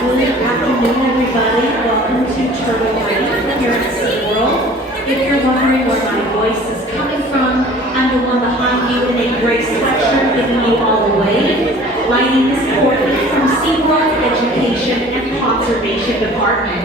Good afternoon, everybody. Welcome to Turtle Reef here at SeaWorld. If you're wondering where my voice is coming from, I'm the one behind you in a gray sweatshirt giving you all away. My name is Courtney from SeaWorld Education and Conservation Department.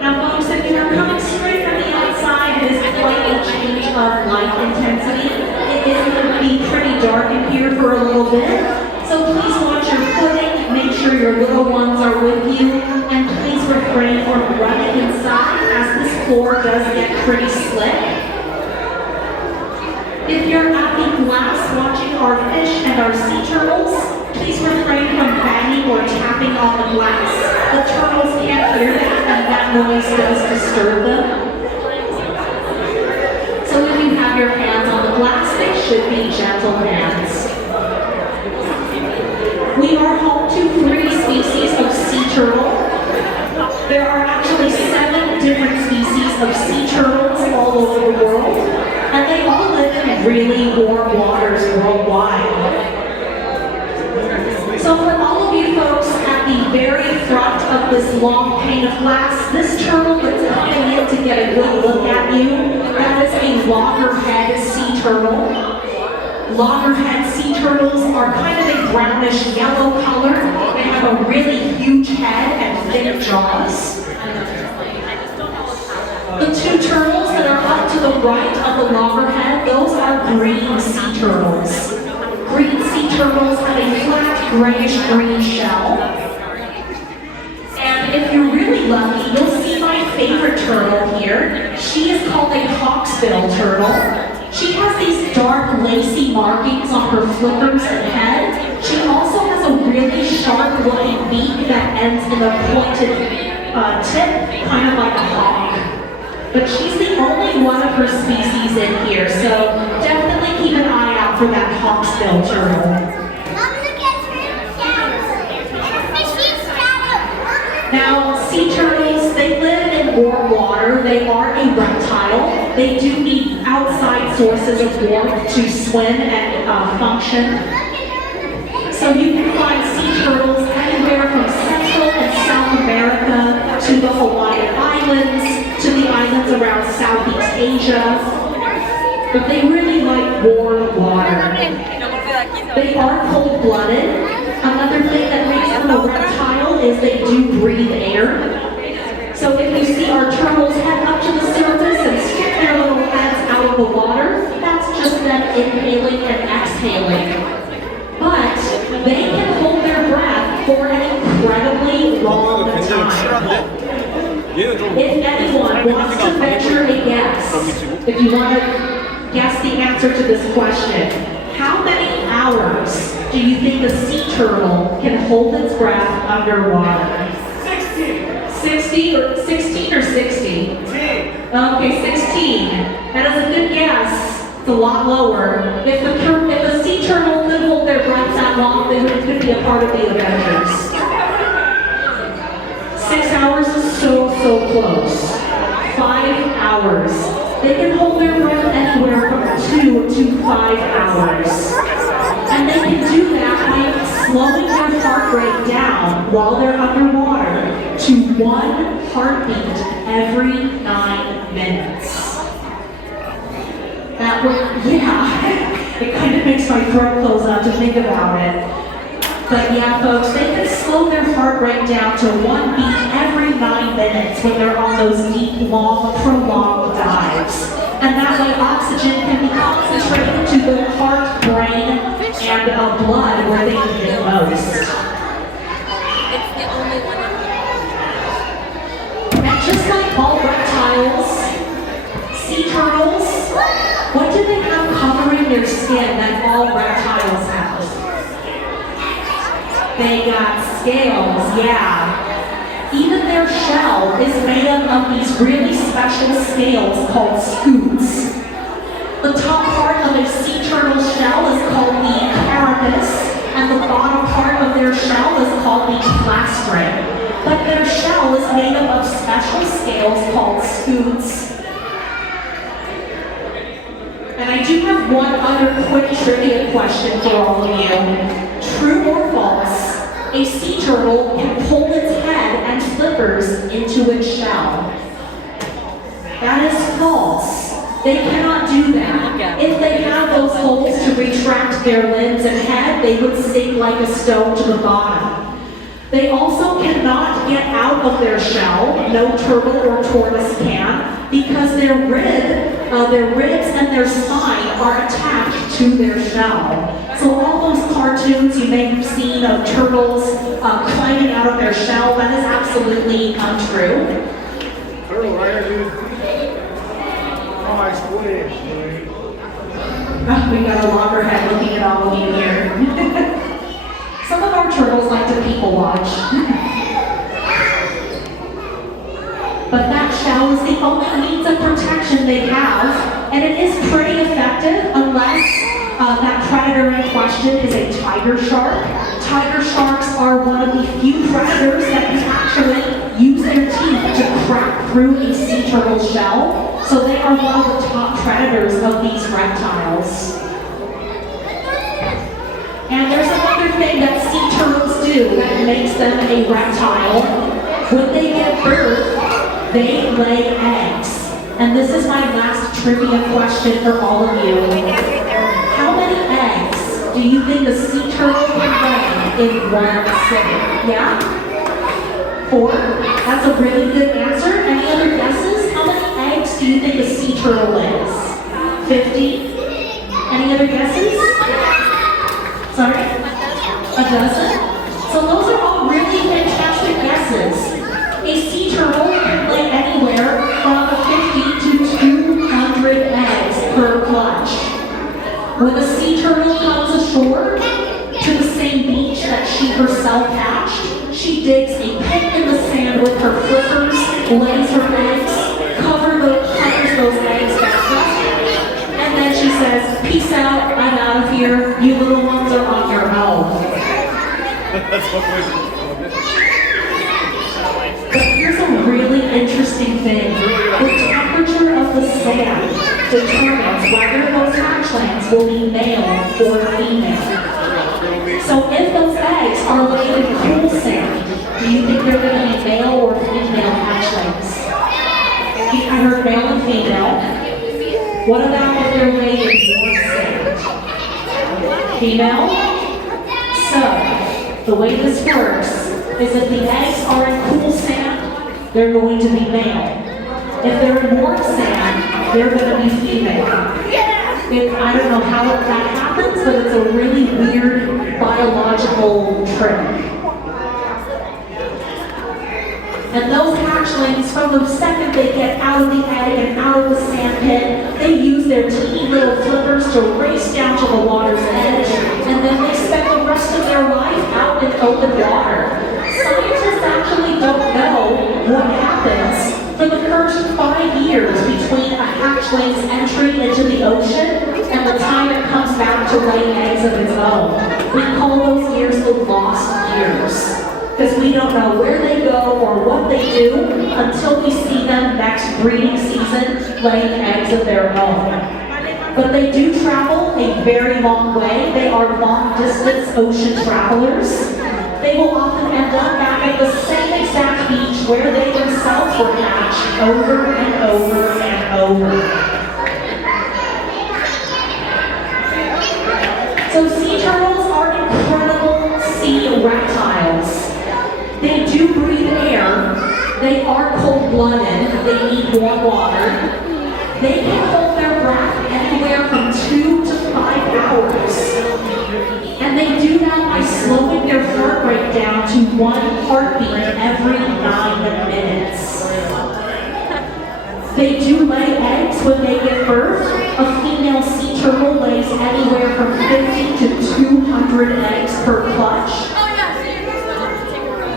Now, folks, if you're coming straight from the outside, it is quite a change of light intensity. It is going to be pretty dark in here for a little bit, so please watch your footing. Make sure your little ones are with you, and please refrain from running inside as this floor does get pretty slick. If you're at the glass watching our fish and our sea turtles, please refrain from banging or tapping on the glass. The turtles can't hear that, and that noise does disturb them. So if you have your hands on the glass, they should be gentle hands. We are home to 3 species of sea turtle. There are actually 7 different species of sea turtles all over the world, and they all live in really warm waters worldwide. So for all of you folks at the very front of this long pane of glass, this turtle that's coming in to get a good look at you, that is a loggerhead sea turtle. Loggerhead sea turtles are kind of a brownish yellow color. They have a really huge head and thin jaws. The 2 turtles that are up to the right of the loggerhead, those are green sea turtles. Green sea turtles have a flat grayish-green shell. And if you're really lucky, you'll see my favorite turtle here. She is called a hawksbill turtle. She has these dark, lacy markings on her flippers and head. She also has a really sharp-looking beak that ends in a pointed tip, kind of like a hawk. But she's the only one of her species in here, so definitely keep an eye out for that hawksbill turtle. Now, sea turtles, they live in warm water. They are a reptile. They do need outside sources of warmth to swim and function. So you can find sea turtles anywhere from Central and South America to the Hawaiian Islands, to the islands around Southeast Asia. But they really like warm water. They are cold-blooded. Another thing that makes them a reptile is they do breathe air. So if you see our turtles head up to the surface and stick their little heads out of the water, that's just them inhaling and exhaling. But they can hold their breath for an incredibly long time. If anyone wants to venture a guess, if you want to guess the answer to this question, how many hours do you think a sea turtle can hold its breath underwater? 16 or 60? Okay, 16. That is a good guess. It's a lot lower. If a sea turtle could hold their breath that long, then it could be a part of the Avengers. 6 hours is so close. 5 hours. They can hold their breath anywhere from 2 to 5 hours. And they can do that by slowing their heart rate down while they're underwater to 1 heartbeat every 9 minutes. That would, yeah, it kind of makes my throat close up to think about it. But yeah, folks, they can slow their heart rate down to 1 beat every 9 minutes when they're on those deep, long, prolonged dives. And that way oxygen can be concentrated to the heart, brain, and blood where they need it most. It's the only one. And just like all reptiles, sea turtles, what do they have covering their skin that all reptiles have? They got scales, yeah. Even their shell is made up of these really special scales called scutes. The top part of a sea turtle's shell is called the carapace, and the bottom part of their shell is called the plastron. But their shell is made up of special scales called scutes. And I do have one other quick trivia question for all of you. True or false, a a sea turtle can pull its head and flippers into its shell. That is false. They cannot do that. If they had those holes to retract their limbs and head, they would sink like a stone to the bottom. They also cannot get out of their shell, no turtle or tortoise can, because their ribs and their spine are attached to their shell. So all those cartoons you may have seen of turtles climbing out of their shell, that is absolutely untrue. Turtle right here, dude. Oh, I squished, dude. We got a longer head looking at all of you here. Some of our turtles like to people watch. But that shell is the only means of protection they have, and it is pretty effective unless that predator in question is a tiger shark. Tiger sharks are one of the few predators that can actually use their teeth to crack through a sea turtle's shell. So they are one of the top predators of these reptiles. And there's another thing that sea turtles do that makes them a reptile. When they give birth, they lay eggs. And this is my last trivia question for all of you. How many eggs do you think a sea turtle can lay in one sitting? Yeah? 4? That's a really good answer. Any other guesses? How many eggs do you think a sea turtle lays? 50? Any other guesses? Sorry? A dozen? So those are all really fantastic guesses. A sea turtle can lay anywhere from 50 to 200 eggs per clutch. When a sea turtle comes ashore to the same beach that she herself hatched, she digs a pit in the sand with her flippers, lays her eggs, covers those eggs back up, and then she says, "Peace out, I'm out of here, you little ones are on your own." But here's a really interesting thing. The temperature of the sand determines whether those hatchlings will be male or female. So if those eggs are laid in cool sand, do you think they're going to be male or female hatchlings? I heard male and female. What about if they're laid in warm sand? Female? So, the way this works is if the eggs are in cool sand, they're going to be male. If they're in warm sand, they're going to be female. I don't know how that happens, but it's a really weird biological trick. And those hatchlings, from the second they get out of the egg and out of the sand pit, they use their teeny little flippers to race down to the water's edge, and then they spend the rest of their life out in open water. Scientists actually don't know what happens for the first 5 years between a hatchling's entry into the ocean and the time it comes back to lay eggs of its own. We call those years the lost years, because we don't know where they go or what they do until we see them next breeding season laying eggs of their own. But they do travel a very long way. They are long-distance ocean travelers. They will often end up back at the same exact beach where they themselves were hatched over and over and over. So sea turtles are incredible sea reptiles. They do breathe air. They are cold-blooded. They need warm water. They can hold their breath anywhere from 2 to 5 hours. And they do that by slowing their heart rate down to 1 heartbeat every 9 minutes. They do lay eggs when they give birth. A female sea turtle lays anywhere from 50 to 200 eggs per clutch.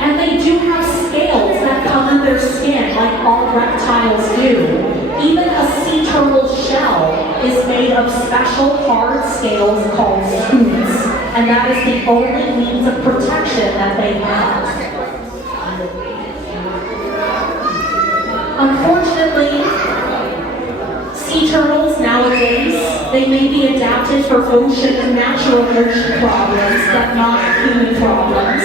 And they do have scales that cover their skin like all reptiles do. Even a sea turtle's shell is made of special hard scales called scutes, and that is the only means of protection that they have. Unfortunately, sea turtles nowadays, they may be adapted for natural ocean problems, but not human problems.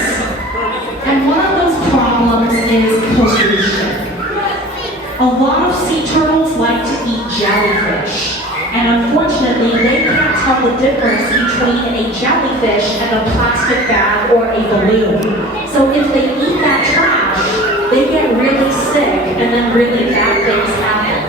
And one of those problems is pollution. A lot of sea turtles like to eat jellyfish. And unfortunately, they can't tell the difference between a jellyfish and a plastic bag or a balloon. So if they eat that trash, they get really sick and then really bad things happen.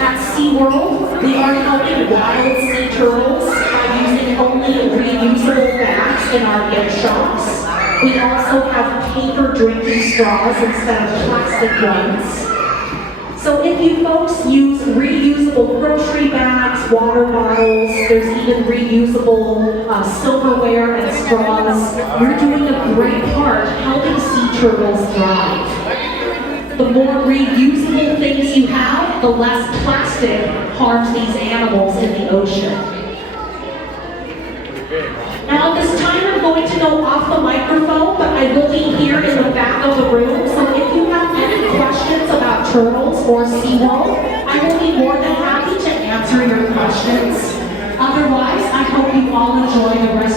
At SeaWorld, we are helping wild sea turtles by using only reusable bags in our gift shops. We also have paper drinking straws instead of plastic ones. So if you folks use reusable grocery bags, water bottles, there's even reusable silverware and straws, you're doing a great part helping sea turtles thrive. The more reusable things you have, the less plastic harms these animals in the ocean. Now at this time I'm going to go off the microphone, but I will be here in the back of the room, so if you have any questions about turtles or SeaWorld, I will be more than happy to answer your questions. Otherwise, I hope you all enjoy the rest